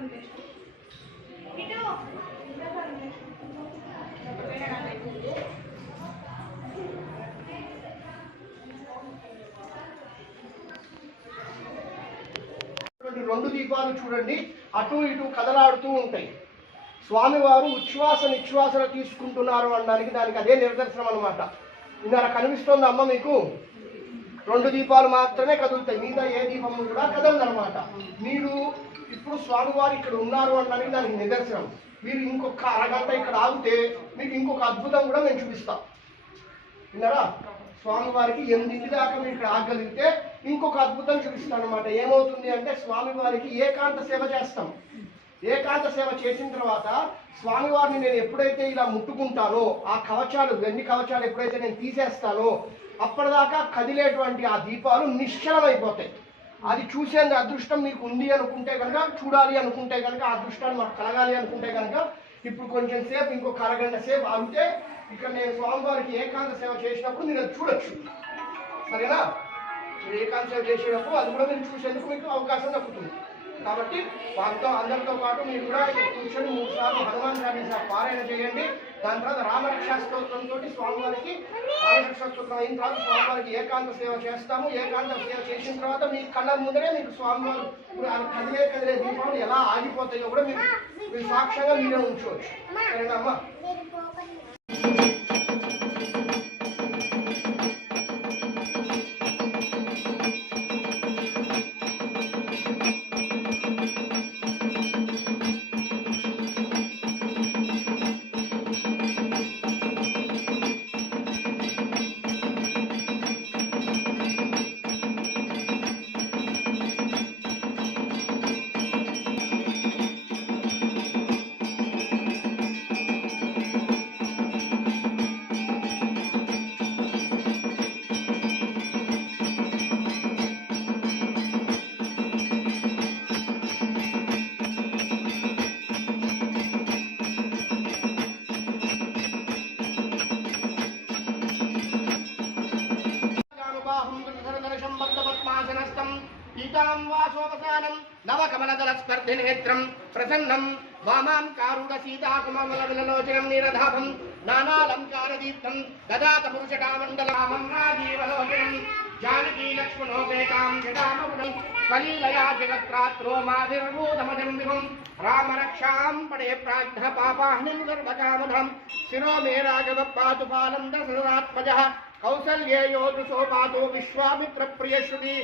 రెండు దీపాలు చూడండి, అటు ఇటు కదలాడుతూ ఉంటాయి. స్వామివారు ఉచ్ఛ్వాస నిశ్వాసన తీసుకుంటున్నారు అనడానికి దానికి అదే నిదర్శనం అనమాట. ఇలా కనిపిస్తుంది అమ్మ మీకు. రెండు దీపాలు మాత్రమే కదులుతాయి, మిగతా ఏ దీపం కూడా కదలదనమాట. మీరు ఇప్పుడు స్వామివారు ఇక్కడ ఉన్నారు అనడానికి దానికి నిదర్శనం. మీరు ఇంకొక అరగంట ఇక్కడ ఆగితే మీకు ఇంకొక అద్భుతం కూడా నేను చూపిస్తాం. విన్నారా? స్వామివారికి 8 దాకా మీరు ఇక్కడ ఆగలిగితే ఇంకొక అద్భుతం చూపిస్తాను అనమాట. ఏమవుతుంది అంటే స్వామివారికి ఏకాంత సేవ చేస్తాం. ఏకాంత సేవ చేసిన తర్వాత స్వామివారిని నేను ఎప్పుడైతే ఇలా ముట్టుకుంటానో ఆ కవచాలు, వెండి కవచాలు ఎప్పుడైతే నేను తీసేస్తానో అప్పటిదాకా కదిలేటువంటి ఆ దీపాలు నిశ్చలమైపోతాయి. అది చూసేందుకు అదృష్టం మీకు ఉంది అనుకుంటే కనుక, చూడాలి అనుకుంటే కనుక, ఆ అదృష్టాన్ని మాకు కలగాలి అనుకుంటే కనుక ఇప్పుడు కొంచెం సేపు, ఇంకొక అరగంట సేపు ఆగితే ఇక్కడ నేను స్వామివారికి ఏకాంత సేవ చేసినప్పుడు మీరు అది చూడొచ్చు. సరేనా? మీరు ఏకాంత సేవ చేసేటప్పుడు అది కూడా మీరు చూసేందుకు మీకు అవకాశం దక్కుతుంది. కాబట్టి వారితో అందరితో పాటు మీరు కూడా కూర్చొని 3 సార్లు హనుమాన్ చాలీసా పారాయణ చేయండి. దాని తర్వాత రామరక్షా స్తోత్రంతో స్వామివారికి రామరక్షా స్తోత్రం అయిన తర్వాత స్వామివారికి ఏకాంత సేవ చేస్తాము. ఏకాంత సేవ చేసిన తర్వాత మీ కళ్ళ ముందరే మీకు స్వామివారు కదిలే దీపాలు ఎలా ఆగిపోతాయో కూడా మీరు సాక్ష్యంగా మీరే ఉంచవచ్చు. సరేనా అమ్మా? నవకమలదలస్పర్ధినేత్రం ప్రసన్నం వామాం కారుణ సీతాకుమలవిలలోచనం నీరధాభం నానాలంకారదీప్తం దదాత పురుషటామండలామం రాజీవలోచనం జానకీ లక్ష్మణోపేతాం జటామగుణం స్వలీలయా జగత్రాత్రో మాధిర్భూతమజం విభం రామరక్షాం పడే ప్రాజ్ఞ పాపాహ్నిం సర్వకామధం శిరో మే రాఘవ పాతు పాలం దశరథాత్మజః కౌసల్యేయో దృశో పాతో విశ్వామిత్ర ప్రియశ్రుతి